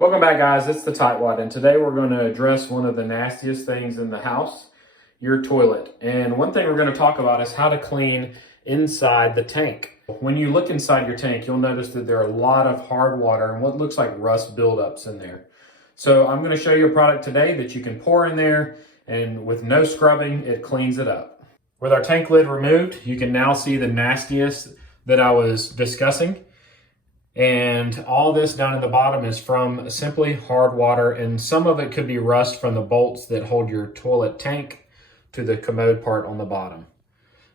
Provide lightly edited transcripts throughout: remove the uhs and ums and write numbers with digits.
Welcome back, guys. It's the Tightwad, and today we're going to address one of the nastiest things in the house, your toilet. And one thing we're going to talk about is how to clean inside the tank. When you look inside your tank, you'll notice that there are a lot of hard water and what looks like rust buildups in there. So I'm going to show you a product today that you can pour in there, and with no scrubbing, it cleans it up. With our tank lid removed, you can now see the nastiness that I was discussing. And all this down at the bottom is from simply hard water, and some of it could be rust from the bolts that hold your toilet tank to the commode part on the bottom.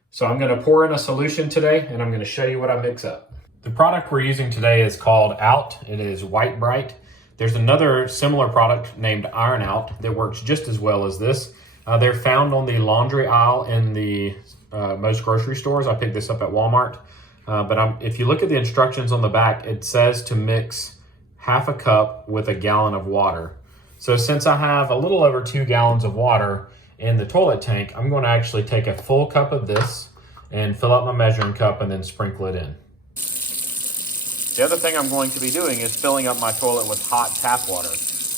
So I'm going to pour in a solution today, and I'm going to show you what I mix up. The product we're using today is called Out. It is White Bright. There's another similar product named Iron Out that works just as well as this. They're found on the laundry aisle in the most grocery stores. I picked this up at Walmart. If you look at the instructions on the back, it says to mix half a cup with a gallon of water. So since I have a little over 2 gallons of water in the toilet tank, I'm going to actually take a full cup of this and fill up my measuring cup and then sprinkle it in. The other thing I'm going to be doing is filling up my toilet with hot tap water.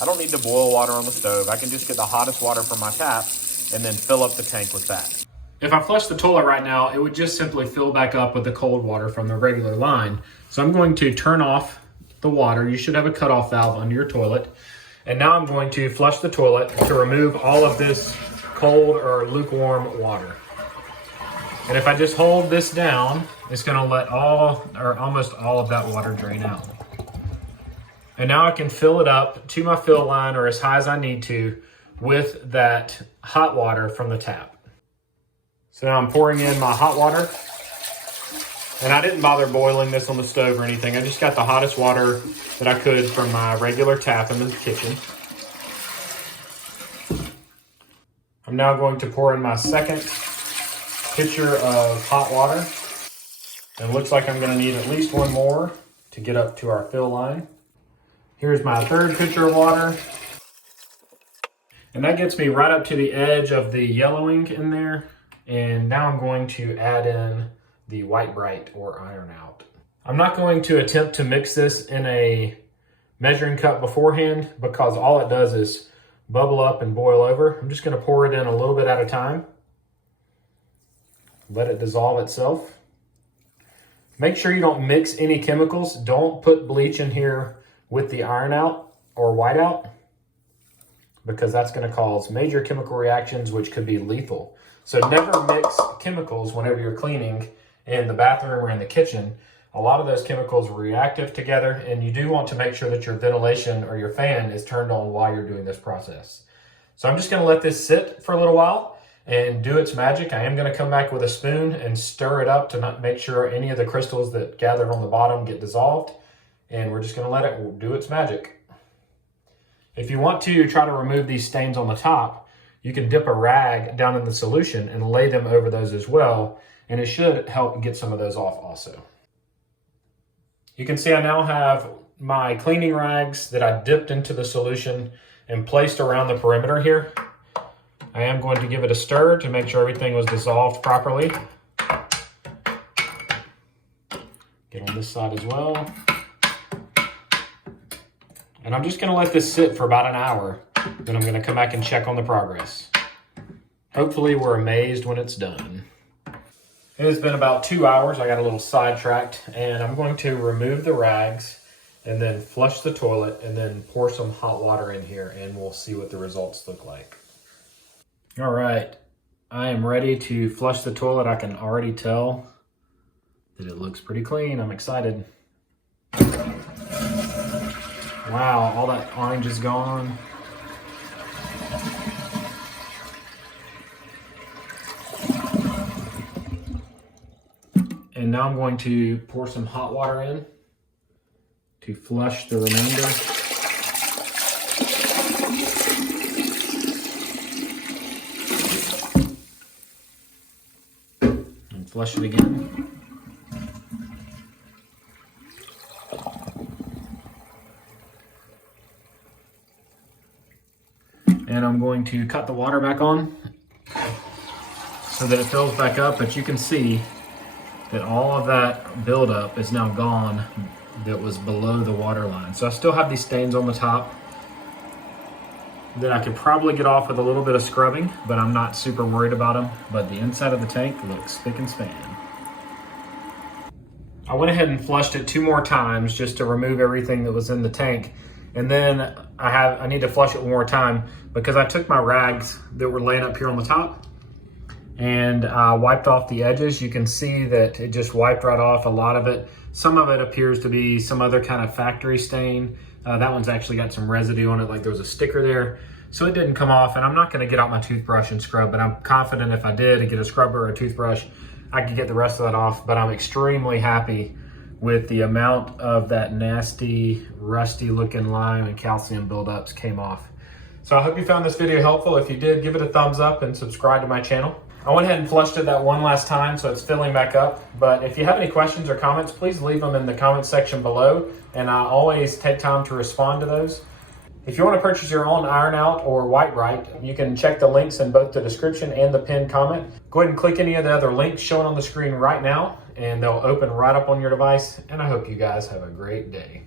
I don't need to boil water on the stove. I can just get the hottest water from my tap and then fill up the tank with that. If I flush the toilet right now, it would just simply fill back up with the cold water from the regular line. So I'm going to turn off the water. You should have a cutoff valve under your toilet. And now I'm going to flush the toilet to remove all of this cold or lukewarm water. And if I just hold this down, it's going to let all or almost all of that water drain out. And now I can fill it up to my fill line or as high as I need to with that hot water from the tap. So now I'm pouring in my hot water, and I didn't bother boiling this on the stove or anything. I just got the hottest water that I could from my regular tap in the kitchen. I'm now going to pour in my second pitcher of hot water. It looks like I'm going to need at least one more to get up to our fill line. Here's my third pitcher of water. And that gets me right up to the edge of the yellowing in there. And now I'm going to add in the White Bright or Iron Out. I'm not going to attempt to mix this in a measuring cup beforehand because all it does is bubble up and boil over. I'm just going to pour it in a little bit at a time. Let it dissolve itself. Make sure you don't mix any chemicals. Don't put bleach in here with the Iron Out or White Out because that's going to cause major chemical reactions which could be lethal. So never mix chemicals whenever you're cleaning in the bathroom or in the kitchen. A lot of those chemicals are reactive together, and you do want to make sure that your ventilation or your fan is turned on while you're doing this process. So I'm just going to let this sit for a little while and do its magic. I am going to come back with a spoon and stir it up to not make sure any of the crystals that gathered on the bottom get dissolved. And we're just going to let it do its magic. If you want to try to remove these stains on the top, you can dip a rag down in the solution and lay them over those as well, and it should help get some of those off also. You can see I now have my cleaning rags that I dipped into the solution and placed around the perimeter here. I am going to give it a stir to make sure everything was dissolved properly. Get on this side as well. And I'm just going to let this sit for about an hour. Then I'm going to come back and check on the progress. Hopefully we're amazed when it's done. It has been about 2 hours. I got a little sidetracked, and I'm going to remove the rags and then flush the toilet and then pour some hot water in here, and we'll see what the results look like. All right, I am ready to flush the toilet. I can already tell that it looks pretty clean. I'm excited. Wow, all that orange is gone. And now I'm going to pour some hot water in to flush the remainder. And flush it again. And I'm going to cut the water back on so that it fills back up, but you can see that all of that buildup is now gone that was below the water line. So I still have these stains on the top that I could probably get off with a little bit of scrubbing, but I'm not super worried about them. But the inside of the tank looks spick and span. I went ahead and flushed it 2 more times just to remove everything that was in the tank. And then I need to flush it one more time because I took my rags that were laying up here on the top and I wiped off the edges. You can see that it just wiped right off a lot of it. Some of it appears to be some other kind of factory stain. That one's actually got some residue on it, like there was a sticker there. So it didn't come off, and I'm not gonna get out my toothbrush and scrub, but I'm confident if I did and get a scrubber or a toothbrush, I could get the rest of that off. But I'm extremely happy with the amount of that nasty, rusty looking lime and calcium buildups came off. So I hope you found this video helpful. If you did, give it a thumbs up and subscribe to my channel. I went ahead and flushed it that one last time, so it's filling back up. But if you have any questions or comments, please leave them in the comment section below, and I always take time to respond to those. If you want to purchase your own iron out or white bright, you can check the links in both the description and the pinned comment. Go ahead and click any of the other links shown on the screen right now, and they'll open right up on your device. And I hope you guys have a great day.